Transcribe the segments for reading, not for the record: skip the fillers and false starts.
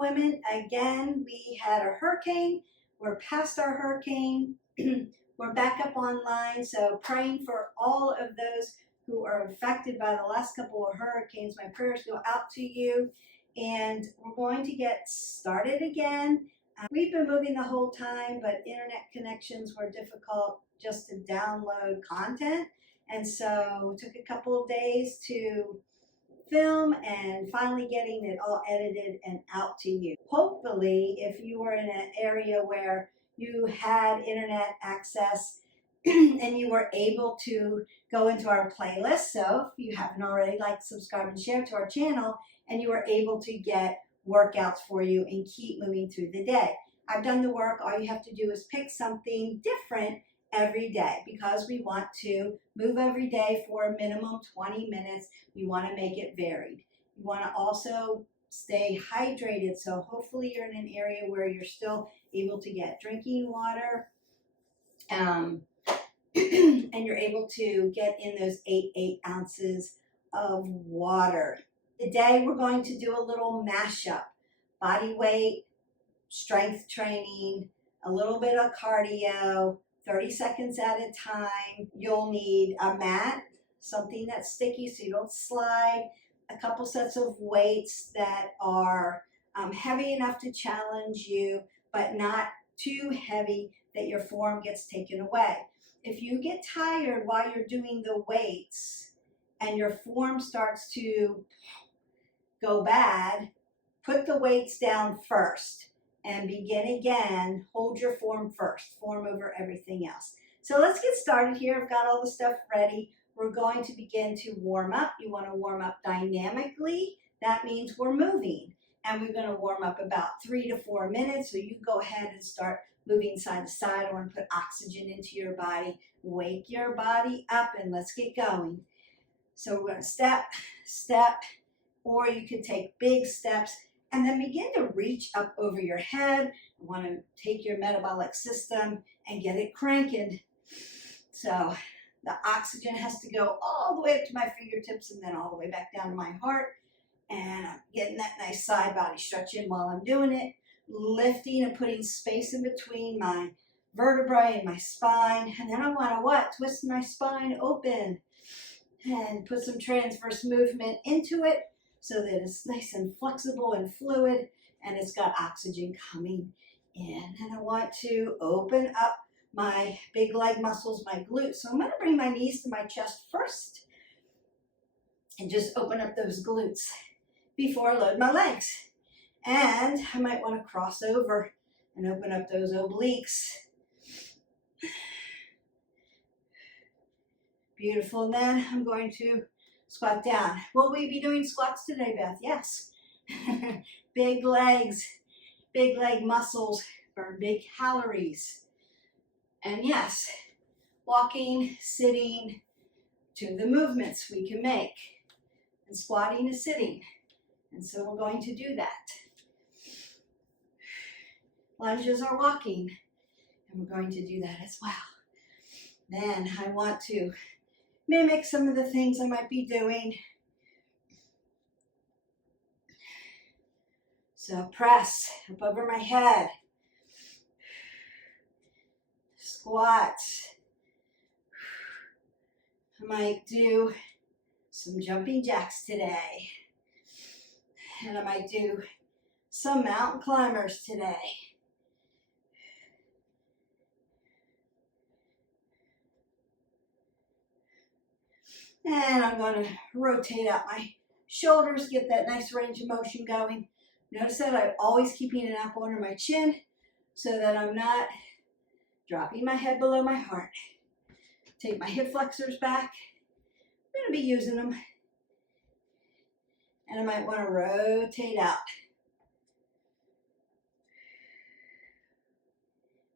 women. Again, we had a hurricane. We're past our hurricane. We're back up online, so praying for all of those who are affected by the last couple of hurricanes. My prayers go out to you, and we're going to get started again. We've been moving the whole time, but internet connections were difficult just to download content, and so it took a couple of days to film and finally getting it all edited and out to you. Hopefully, if you were in an area where you had internet access and you were able to go into our playlist, so if you haven't already, like, subscribe and share to our channel, and you were able to get workouts for you and keep moving through the day. I've done the work. All you have to do is pick something different every day, because we want to move every day for a minimum 20 minutes. We want to make it varied. You want to also stay hydrated, so hopefully you're in an area where you're still able to get drinking water, and you're able to get in those 8 ounces of water. Today we're going to do a little mashup: body weight, strength training, a little bit of cardio, 30 seconds at a time. You'll need a mat, something that's sticky so you don't slide, a couple sets of weights that are heavy enough to challenge you, but not too heavy that your form gets taken away. If you get tired while you're doing the weights and your form starts to go bad, put the weights down first and begin again. Hold your form first, form over everything else. So let's get started here. I've got all the stuff ready. We're going to begin to warm up. You want to warm up dynamically. That means we're moving. And we're going to warm up about 3 to 4 minutes. So you go ahead and start moving side to side. I want to put oxygen into your body. Wake your body up and let's get going. So we're going to step, step, or you could take big steps and then begin to reach up over your head. You want to take your metabolic system and get it cranking. So the oxygen has to go all the way up to my fingertips and then all the way back down to my heart. And I'm getting that nice side body stretch in while I'm doing it. Lifting and putting space in between my vertebrae and my spine. And then I want to what? Twist my spine open and put some transverse movement into it, so that it's nice and flexible and fluid, and it's got oxygen coming in. And I want to open up my big leg muscles, my glutes. So I'm going to bring my knees to my chest first and just open up those glutes before I load my legs. And I might want to cross over and open up those obliques. Beautiful. And then I'm going to squat down. Will we be doing squats today, Beth? Yes. Big legs, big leg muscles burn big calories. And yes, walking, sitting, to the movements we can make. And squatting is sitting. And so we're going to do that. Lunges are walking. And we're going to do that as well. Then I want to mimic some of the things I might be doing. So press up over my head. Squat. I might do some jumping jacks today. And I might do some mountain climbers today. And I'm going to rotate out my shoulders, get that nice range of motion going. Notice that I'm always keeping an apple under my chin so that I'm not dropping my head below my heart. Take my hip flexors back. I'm going to be using them. And I might want to rotate out.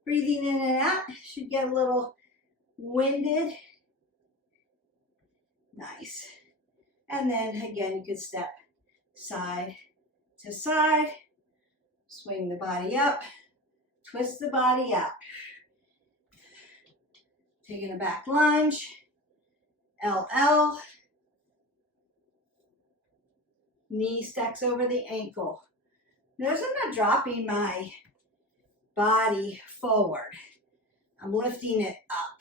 Breathing in and out. Should get a little winded. Nice. And then again, you could step side to side, swing the body up, twist the body out. Taking a back lunge, LL, knee stacks over the ankle. Notice I'm not dropping my body forward. I'm lifting it up.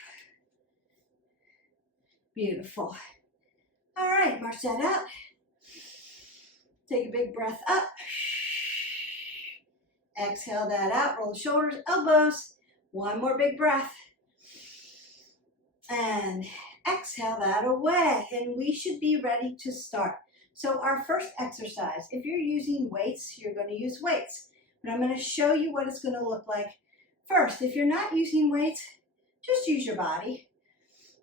Beautiful. All right, march that out. Take a big breath up. Exhale that out. Roll the shoulders, elbows. One more big breath. And exhale that away. And we should be ready to start. So our first exercise, if you're using weights, you're going to use weights. But I'm going to show you what it's going to look like. First, if you're not using weights, just use your body.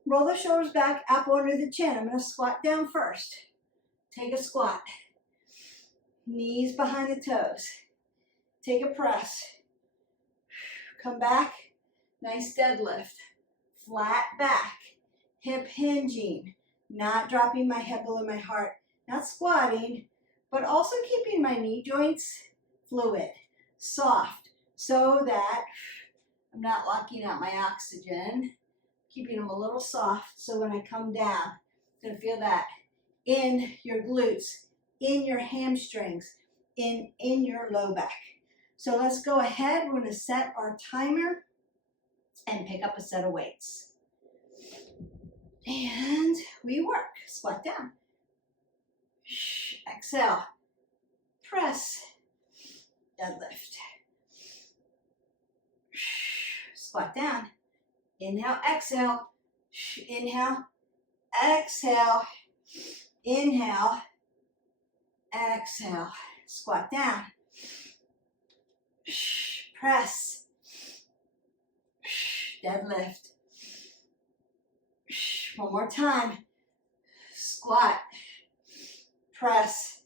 Roll the shoulders back, apple under the chin. I'm going to squat down first. Take a squat. Knees behind the toes. Take a press. Come back. Nice deadlift. Flat back. Hip hinging. Not dropping my head below my heart. Not squatting, but also keeping my knee joints fluid, soft, so that I'm not locking out my oxygen. Keeping them a little soft so when I come down, I'm going to feel that in your glutes, in your hamstrings, in your low back. So let's go ahead. We're going to set our timer and pick up a set of weights. And we work. Squat down. Exhale. Press. Deadlift. Squat down. Inhale, exhale. Inhale, exhale. Inhale, exhale. Squat down. Press. Deadlift. One more time. Squat. Press.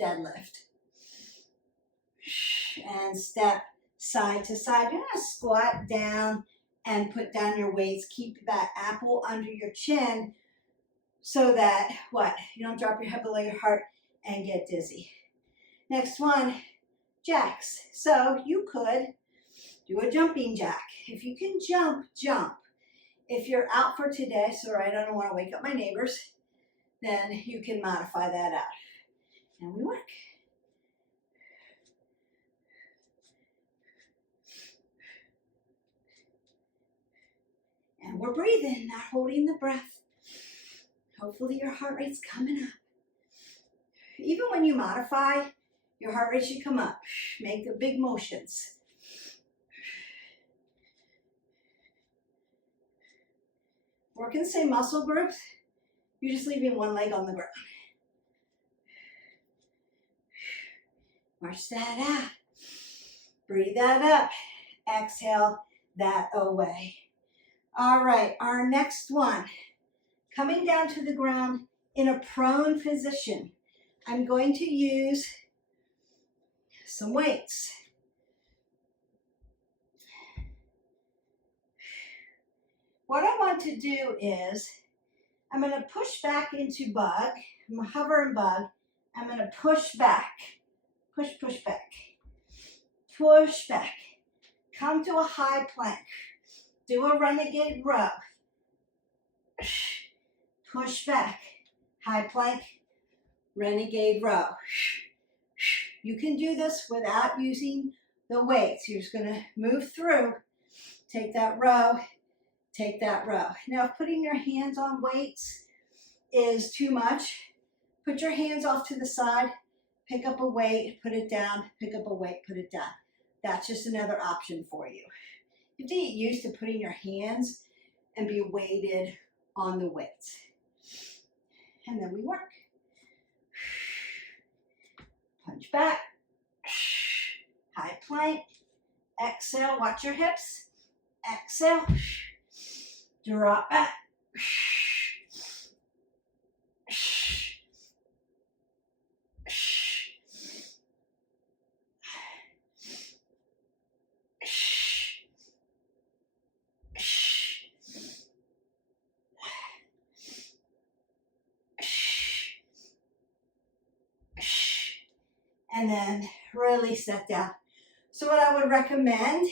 Deadlift. And step side to side. You're going to squat down and put down your weights. Keep that apple under your chin so that, you don't drop your head below your heart and get dizzy. Next one, jacks. So you could do a jumping jack. If you can jump, jump. If you're out for today, sorry, I don't want to wake up my neighbors, then you can modify that out. And we work. And we're breathing, not holding the breath. Hopefully your heart rate's coming up. Even when you modify, your heart rate should come up. Make the big motions. Working the same muscle groups, you're just leaving one leg on the ground. March that out. Breathe that up. Exhale that away. All right, our next one. Coming down to the ground in a prone position. I'm going to use some weights. What I want to do is, I'm going to push back into bug. I'm going to hover in bug. I'm going to push back. Push back. Push back. Come to a high plank. Do a renegade row. Push back. High plank. Renegade row. You can do this without using the weights. You're just going to move through. Take that row. Take that row. Now, if putting your hands on weights is too much, put your hands off to the side, pick up a weight, put it down, pick up a weight, put it down. That's just another option for you. You have to get used to putting your hands and be weighted on the weights. And then we work. Punch back. High plank. Exhale, watch your hips. Exhale. Drop back. And then release that down. So what I would recommend,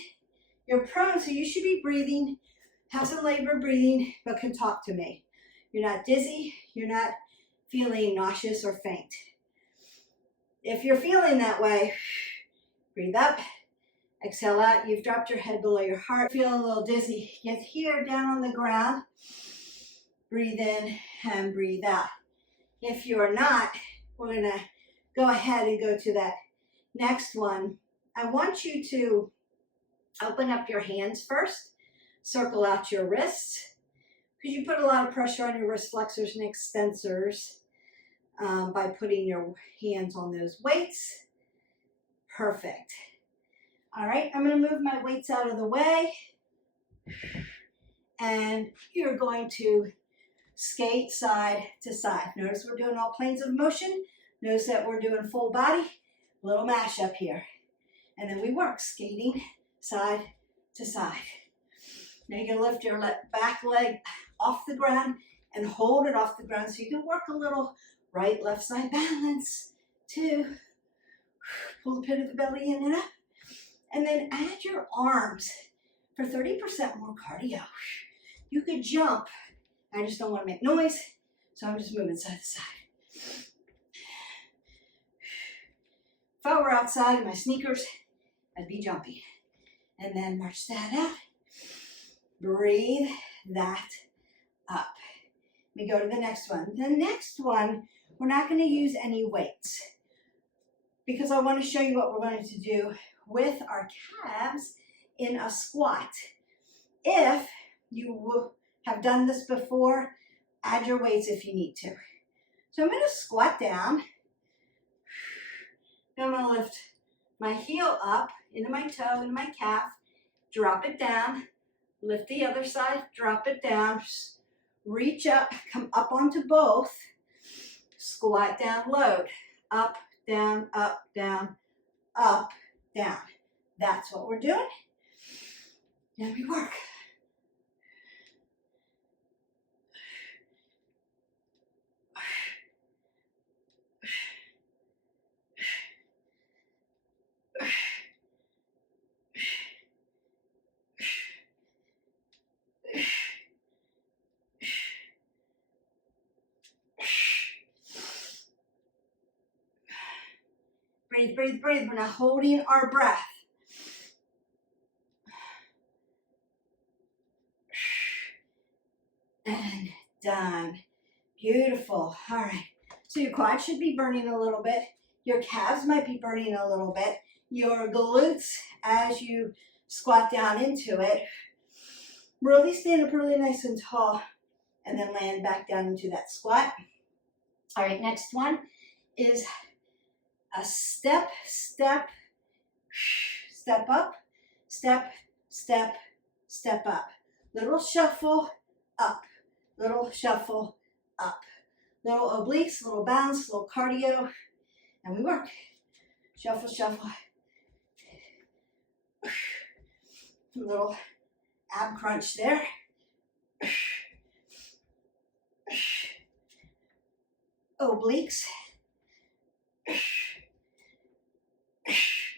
you're prone, so you should be breathing, have some labor breathing, but can talk to me. You're not dizzy, you're not feeling nauseous or faint. If you're feeling that way, breathe up, exhale out. You've dropped your head below your heart. Feeling a little dizzy. Get here, down on the ground. Breathe in and breathe out. If you're not, we're going to go ahead and go to that next one. I want you to open up your hands first. Circle out your wrists, because you put a lot of pressure on your wrist flexors and extensors by putting your hands on those weights. Perfect. All right, I'm going to move my weights out of the way, and you're going to skate side to side. Notice we're doing all planes of motion. Notice that we're doing full body, little mash up here. And then we work skating side to side. Now you're going to lift your back leg off the ground and hold it off the ground so you can work a little right, left side balance. 2. Pull the pit of the belly in and up. And then add your arms for 30% more cardio. You could jump. I just don't want to make noise, so I'm just moving side to side. If I were outside in my sneakers, I'd be jumping. And then march that out. Breathe that up. We go to the next one. The next one, we're not going to use any weights, because I want to show you what we're going to do with our calves in a squat. If you have done this before, add your weights if you need to. So I'm going to squat down. Then I'm going to lift my heel up into my toe, into my calf, drop it down, lift the other side, drop it down, reach up, come up onto both, squat down, load, up, down, up, down, up, down. That's what we're doing. Then we work. Breathe, breathe, breathe. We're not holding our breath. And done. Beautiful. All right. So your quads should be burning a little bit. Your calves might be burning a little bit. Your glutes, as you squat down into it, really stand up really nice and tall, and then land back down into that squat. All right, next one is a step, step, step up, step, step, step up. Little shuffle up, little shuffle up. Little obliques, little bounce, little cardio, and we work. Shuffle, shuffle. Little ab crunch there. Obliques.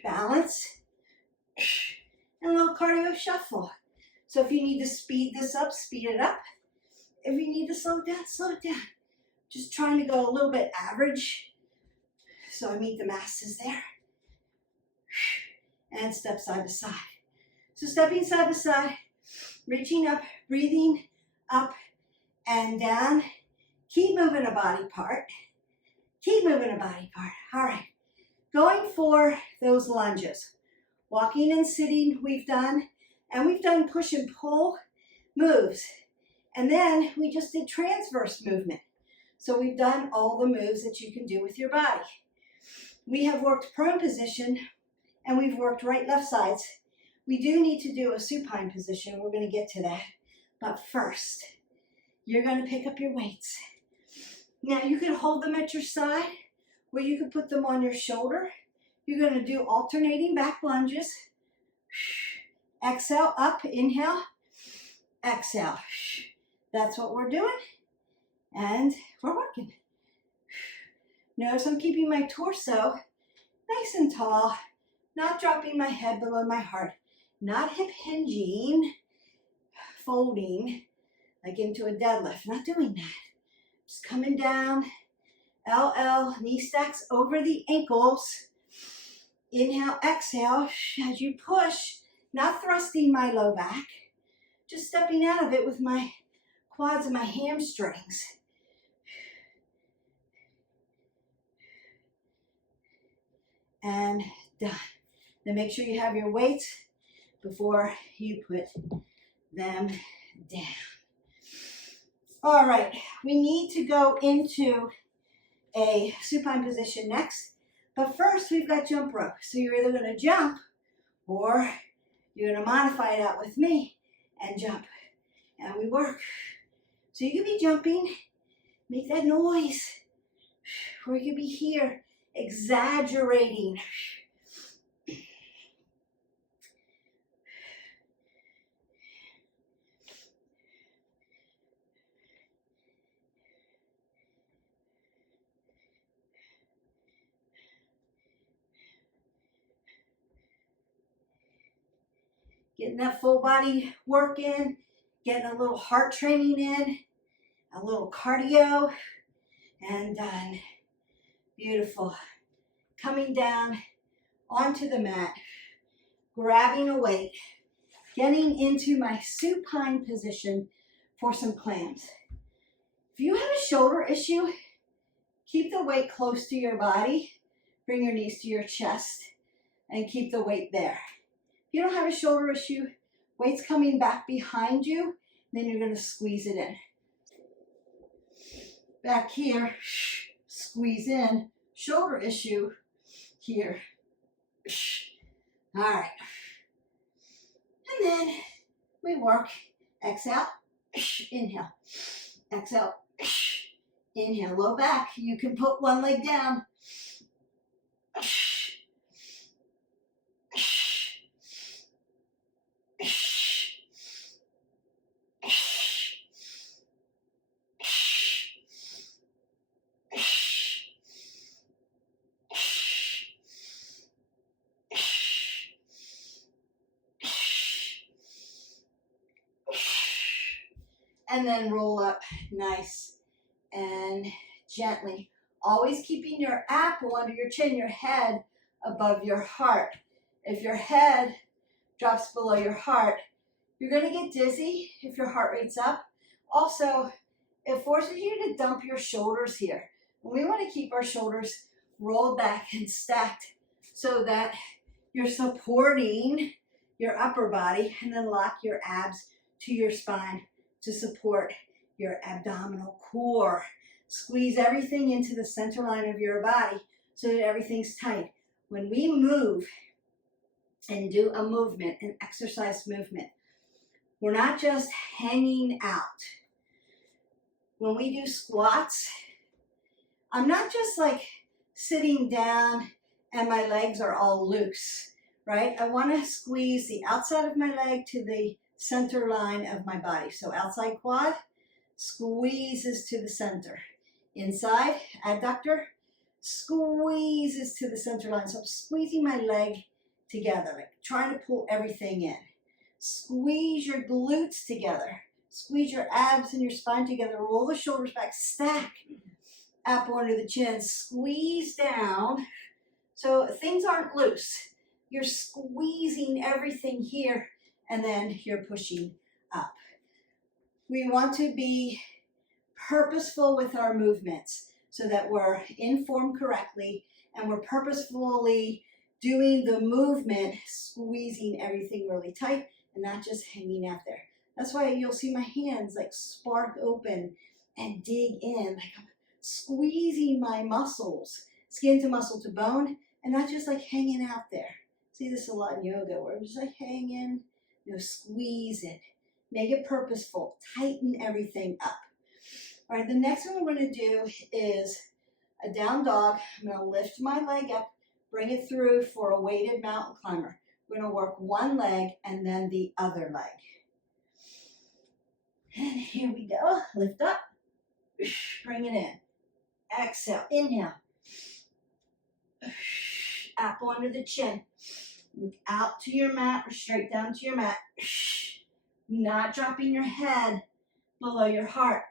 Balance. And a little cardio shuffle. So if you need to speed this up, speed it up. If you need to slow it down, slow it down. Just trying to go a little bit average so I meet the masses there. And step side to side. So stepping side to side, reaching up, breathing up and down. Keep moving a body part. Keep moving a body part. All right. Going for those lunges. Walking and sitting we've done. And we've done push and pull moves. And then we just did transverse movement. So we've done all the moves that you can do with your body. We have worked prone position and we've worked right, left sides. We do need to do a supine position. We're going to get to that. But first, you're going to pick up your weights. Now you can hold them at your side, or you can put them on your shoulder. You're going to do alternating back lunges. Exhale, up, inhale, exhale. That's what we're doing. And we're working. Notice I'm keeping my torso nice and tall, not dropping my head below my heart, not hip hinging, folding like into a deadlift. Not doing that. Just coming down LL, knee stacks over the ankles. Inhale, exhale, as you push, not thrusting my low back, just stepping out of it with my quads and my hamstrings. And done. Then make sure you have your weights before you put them down. All right, we need to go into a supine position next, but first we've got jump rope. So you're either going to jump or you're going to modify it out with me and jump. And we work. So you could be jumping, make that noise, or you could be here exaggerating. Getting that full body work in, getting a little heart training in, a little cardio, and done. Beautiful. Coming down onto the mat, grabbing a weight, getting into my supine position for some clams. If you have a shoulder issue, keep the weight close to your body, bring your knees to your chest, and keep the weight there. If you don't have a shoulder issue, weight's coming back behind you, then you're going to squeeze it in. Back here, squeeze in, shoulder issue here. All right. And then we work, exhale, inhale, exhale, inhale, low back. You can put one leg down. And then roll up nice and gently. Always keeping your apple under your chin, your head above your heart. If your head drops below your heart, you're going to get dizzy if your heart rate's up. Also, it forces you to dump your shoulders here. We want to keep our shoulders rolled back and stacked so that you're supporting your upper body, and then lock your abs to your spine to support your abdominal core. Squeeze everything into the center line of your body so that everything's tight. When we move and do a movement, an exercise movement, we're not just hanging out. When we do squats, I'm not just like sitting down and my legs are all loose, right? I want to squeeze the outside of my leg to the center line of my body. So outside quad squeezes to the center. Inside adductor squeezes to the center line. So I'm squeezing my leg together, like trying to pull everything in. Squeeze your glutes together. Squeeze your abs and your spine together. Roll the shoulders back. Stack apple under the chin. Squeeze down so things aren't loose. You're squeezing everything here, and then you're pushing up. We want to be purposeful with our movements so that we're in form correctly and we're purposefully doing the movement, squeezing everything really tight and not just hanging out there. That's why you'll see my hands like spark open and dig in, like I'm squeezing my muscles, skin to muscle to bone, and not just like hanging out there. See this a lot in yoga where I'm just like hanging, squeeze it, make it purposeful, tighten everything up. All right, the next one we're going to do is a down dog. I'm going to lift my leg up, bring it through for a weighted mountain climber. We're going to work one leg and then the other leg. And here we go. Lift up, bring it in. Exhale, inhale. Apple under the chin. Look out to your mat or straight down to your mat. Not dropping your head below your heart.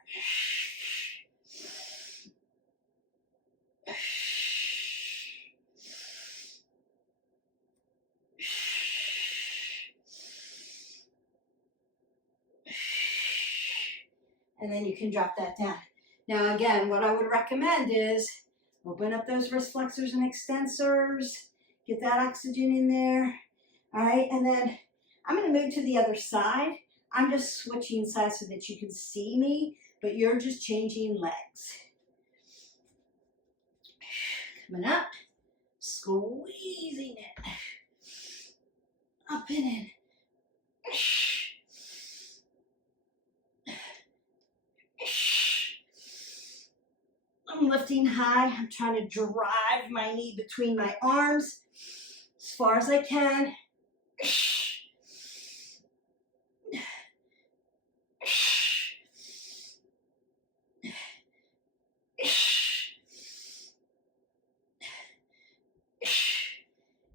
and then you can drop that down. Now again, what I would recommend is open up those wrist flexors and extensors, get that oxygen in there. All right, and then I'm going to move to the other side. I'm just switching sides so that you can see me, but you're just changing legs. Coming up, squeezing it, up and in. I'm lifting high. I'm trying to drive my knee between my arms as far as I can.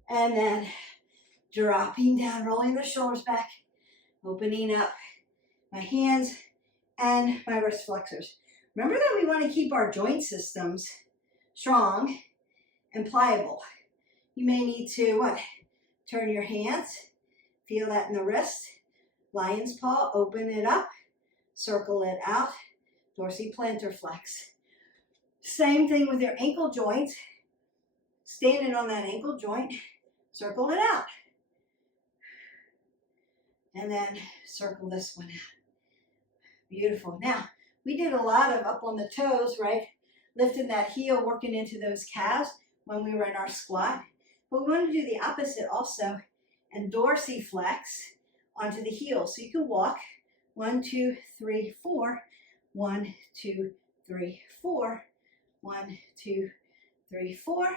And then dropping down, rolling the shoulders back, opening up my hands and my wrist flexors. Remember that we want to keep our joint systems strong and pliable. You may need to turn your hands, feel that in the wrist, lion's paw, open it up, circle it out, dorsiplantar flex. Same thing with your ankle joint, standing on that ankle joint, circle it out. And then circle this one out. Beautiful. Now, we did a lot of up on the toes, right? Lifting that heel, working into those calves when we were in our squat. But we want to do the opposite also and dorsiflex onto the heels. So you can walk 1, 2, 3, 4, 1, 2, 3, 4, 1, 2, 3, 4,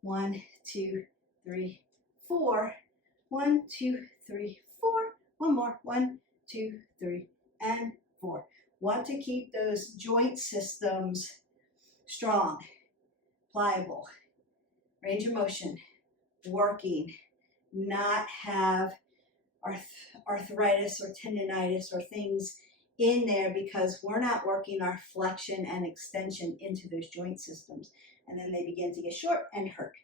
1, 2, 3, 4, 1, 2, 3, 4, one more, 1, 2, 3, and 4. Want to keep those joint systems strong, pliable, range of motion, working, not have arthritis or tendonitis or things in there because we're not working our flexion and extension into those joint systems. And then they begin to get short and hurt.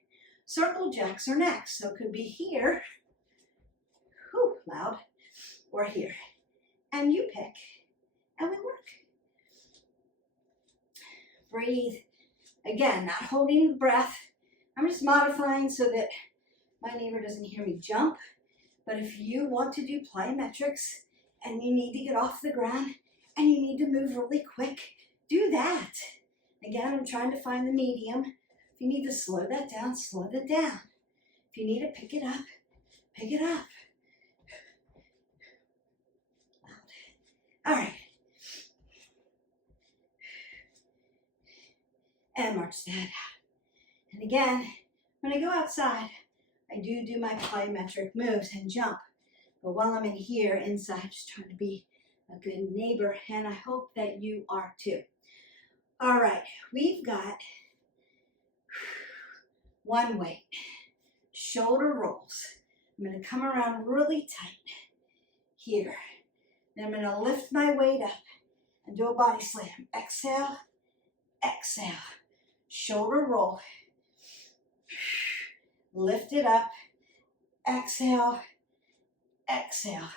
Circle jacks are next. So it could be here, whew, loud, or here. And you pick, and we work. Breathe. Again, not holding the breath. I'm just modifying so that my neighbor doesn't hear me jump. But if you want to do plyometrics and you need to get off the ground and you need to move really quick, do that. Again, I'm trying to find the medium. If you need to slow that down, slow that down. If you need to pick it up, pick it up. All right. And march that out. And again, when I go outside, I do my plyometric moves and jump. But while I'm in here, inside, just trying to be a good neighbor, and I hope that you are too. All right, we've got one weight, shoulder rolls. I'm going to come around really tight here. Then I'm going to lift my weight up and do a body slam. Exhale, exhale, shoulder roll. Lift it up, exhale, exhale.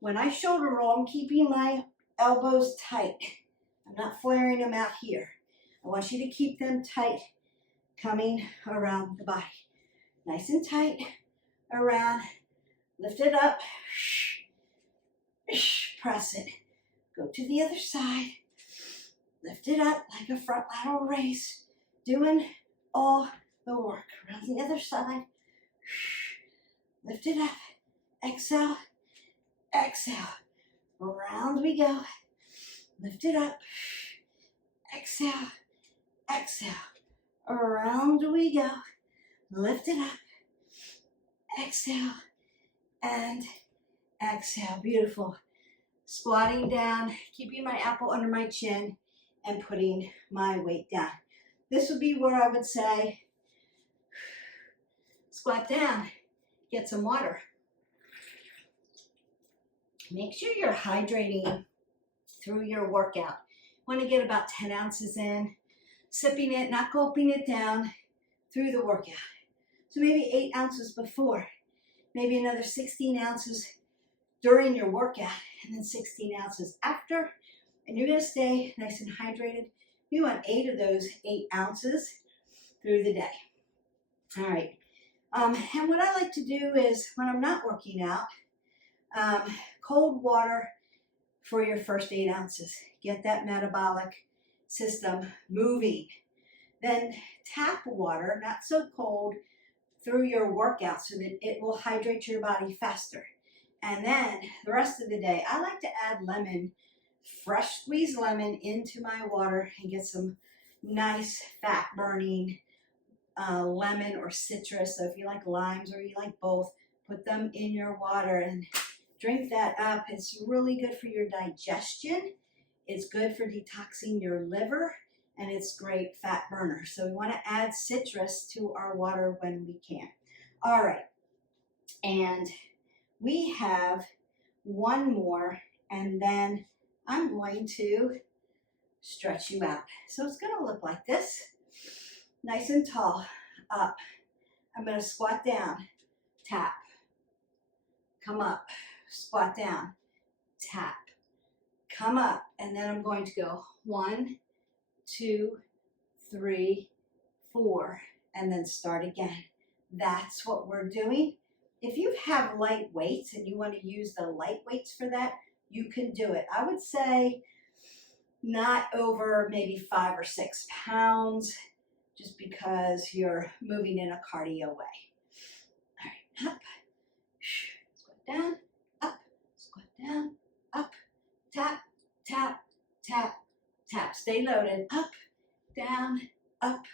When I shoulder roll, I'm keeping my elbows tight. I'm not flaring them out here. I want you to keep them tight coming around the body. Nice and tight around. Lift it up. Press it. Go to the other side. Lift it up like a front lateral raise. Doing all the work. Around the other side. Lift it up. Exhale. Exhale. Around we go. Lift it up. Exhale. Exhale. Around we go. Lift it up. Exhale. And exhale. Beautiful. Squatting down, keeping my apple under my chin, and putting my weight down. This would be where I would say, squat down, get some water. Make sure you're hydrating through your workout. Want to get about 10 ounces in, sipping it, not gulping it down through the workout. So maybe 8 ounces before, maybe another 16 ounces during your workout, and then 16 ounces after, And you're going to stay nice and hydrated. We want 8 of those 8 ounces through the day. All right. And what I like to do is when I'm not working out, cold water for your first 8 ounces. Get that metabolic system moving. Then tap water, not so cold, through your workout so that it will hydrate your body faster. And then the rest of the day, I like to add lemon, fresh squeezed lemon into my water and get some nice fat burning lemon or citrus. So if you like limes or you like both, put them in your water and drink that up. It's really good for your digestion. It's good for detoxing your liver, and it's great fat burner. So we want to add citrus to our water when we can. All right, and we have one more, and then I'm going to stretch you out. So it's going to look like this, nice and tall, up. I'm going to squat down, tap, come up, squat down, tap, come up, and then I'm going to go 1, 2, 3, 4, and then start again. That's what we're doing. If you have light weights and you want to use the light weights for that, you can do it. I would say not over maybe 5 or 6 pounds, just because you're moving in a cardio way. All right, up, squat down, up, squat down, up, tap, tap, tap, tap. Stay loaded. Up, down, up,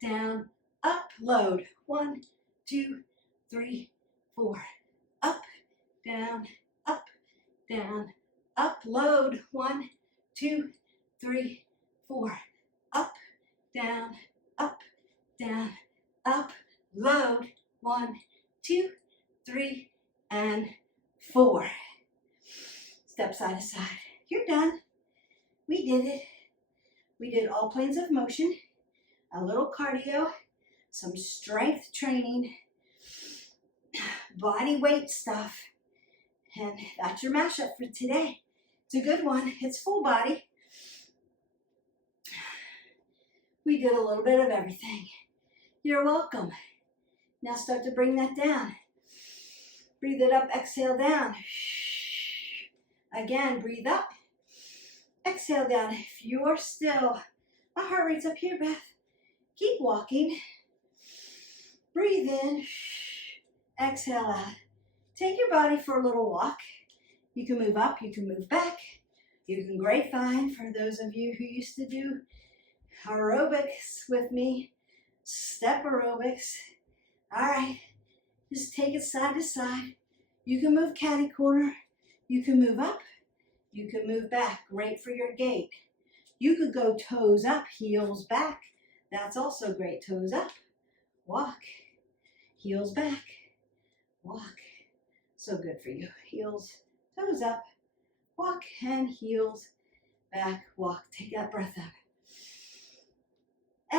down, up, load. 1, 2, 3, 4. Up, down, up, down, up, load. 1, 2, 3, 4. Up, down, up, load. 1, 2, 3, and 4. Step side to side. You're done. We did it. We did all planes of motion, a little cardio, some strength training, body weight stuff, and that's your mashup for today. It's a good one. It's full body. We did a little bit of everything. You're welcome. Now start to bring that down. Breathe it up, exhale down. Again, breathe up. Exhale down. If you are still, my heart rate's up here, Beth. Keep walking. Breathe in. Exhale out. Take your body for a little walk. You can move up, you can move back. You can grapevine for those of you who used to do aerobics with me. Step aerobics. All right. Just take it side to side. You can move catty corner. You can move up. You can move back. Great for your gait. You could go toes up, heels back. That's also great. Toes up. Walk. Heels back. Walk. So good for you. Heels, toes up. Walk and heels back. Walk. Take that breath up.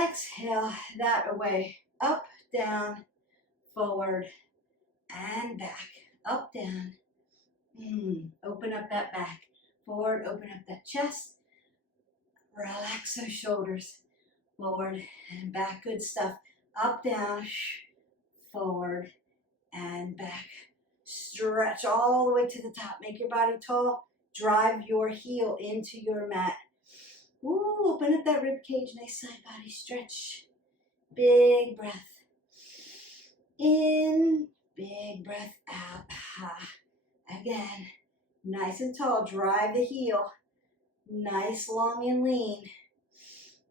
Exhale that away. Up, down, forward, and back. Up, down. Open up that back. Forward, open up that chest. Relax those shoulders. Forward and back. Good stuff. Up, down, forward, and back. Stretch all the way to the top. Make your body tall. Drive your heel into your mat. Ooh, open up that rib cage. Nice side body stretch. Big breath. In. Big breath out. Again. Nice and tall. Drive the heel. Nice, long, and lean.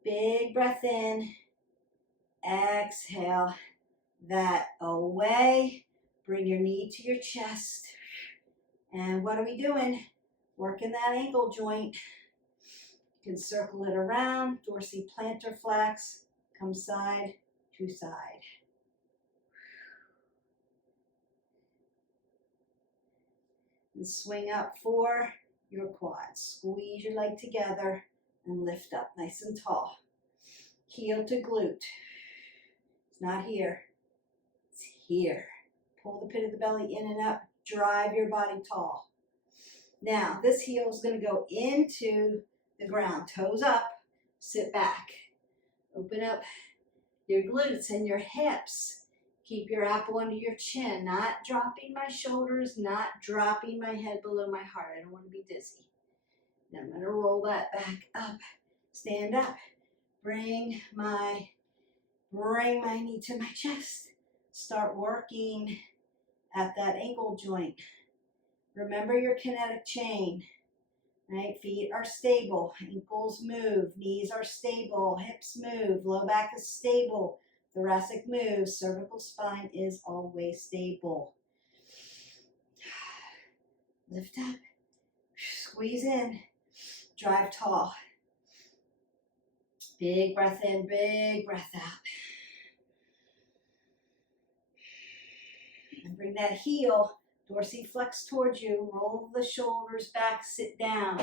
Big breath in. Exhale that away. Bring your knee to your chest. And what are we doing? Working that ankle joint. You can circle it around. Dorsiplantar flex. Come side to side. And swing up for your quads. Squeeze your leg together and lift up nice and tall. Heel to glute. It's not here. It's here. Pull the pit of the belly in and up. Drive your body tall. Now, this heel is going to go into the ground. Toes up, sit back. Open up your glutes and your hips. Keep your apple under your chin, not dropping my shoulders, not dropping my head below my heart. I don't want to be dizzy. Now I'm going to roll that back up. Stand up. Bring my knee to my chest. Start working at that ankle joint. Remember your kinetic chain. Right? Feet are stable, ankles move, knees are stable, hips move, low back is stable, thoracic moves, cervical spine is always stable. Lift up, squeeze in, drive tall. Big breath in, big breath out. And bring that heel dorsiflex towards you, roll the shoulders back, sit down.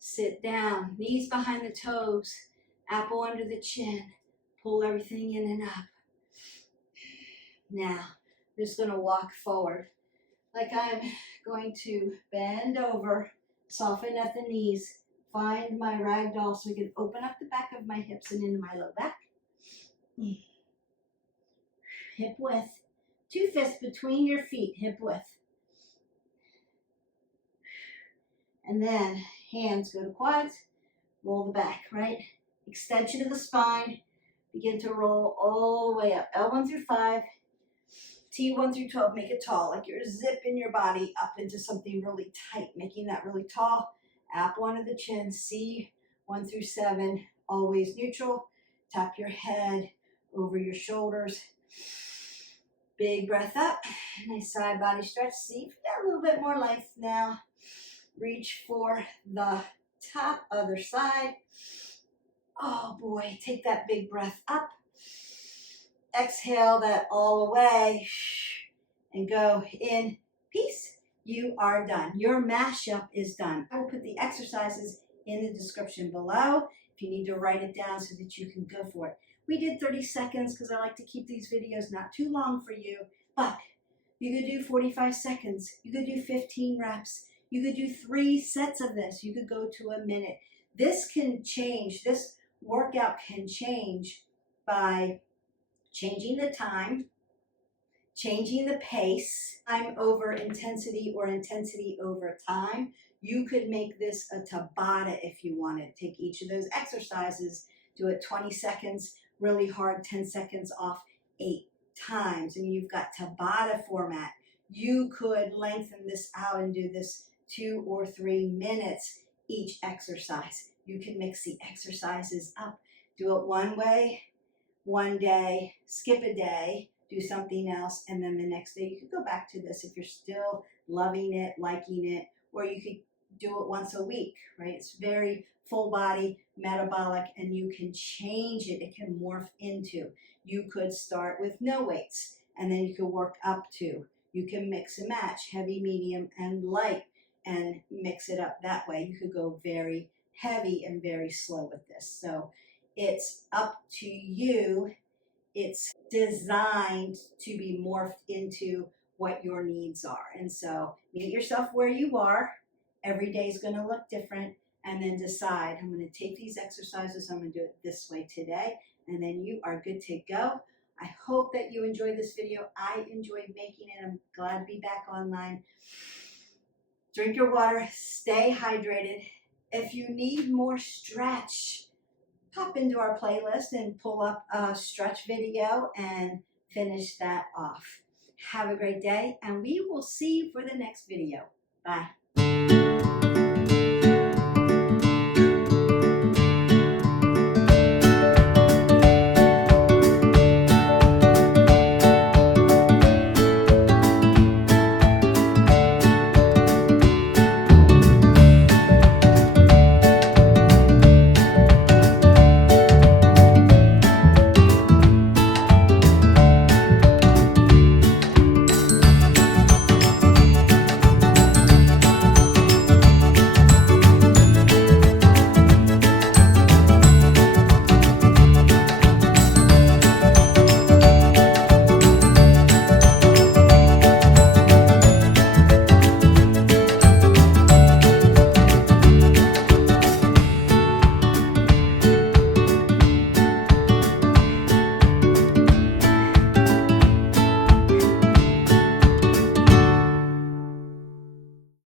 Sit down, knees behind the toes, apple under the chin, pull everything in and up. Now, I'm just going to walk forward like I'm going to bend over, soften at the knees, find my ragdoll so I can open up the back of my hips and into my low back. Hip width. 2 fists between your feet, hip width. And then hands go to quads, roll the back, right? Extension of the spine. Begin to roll all the way up. L1 through 5, T1 through 12. Make it tall, like you're zipping your body up into something really tight, making that really tall. Apple under the chin, C1 through 7, always neutral. Tap your head over your shoulders. Big breath up. Nice side body stretch. See if you got a little bit more length now. Reach for the top, other side. Oh boy, take that big breath up. Exhale that all away. And go in peace. You are done. Your mashup is done. I will put the exercises in the description below if you need to write it down so that you can go for it. We did 30 seconds because I like to keep these videos not too long for you, but you could do 45 seconds. You could do 15 reps. You could do 3 sets of this. You could go to a minute. This can change. This workout can change by changing the time, changing the pace, time over intensity or intensity over time. You could make this a Tabata if you wanted. Take each of those exercises, do it 20 seconds, really hard, 10 seconds off 8 times, and you've got Tabata format. You could lengthen this out and do this 2 or 3 minutes each exercise. You can mix the exercises up. Do it one way, one day, skip a day, do something else, and then the next day you could go back to this if you're still loving it, liking it, or you could do it once a week, right? It's very full body, metabolic, and you can change it. It can morph into. You could start with no weights, and then you could work up to. You can mix and match heavy, medium, and light, and mix it up that way. You could go very heavy and very slow with this. So it's up to you. It's designed to be morphed into what your needs are. And so meet yourself where you are. Every day is going to look different. And then decide, I'm going to take these exercises, I'm going to do it this way today. And then you are good to go. I hope that you enjoyed this video. I enjoyed making it. I'm glad to be back online. Drink your water. Stay hydrated. If you need more stretch, pop into our playlist and pull up a stretch video and finish that off. Have a great day, and we will see you for the next video. Bye.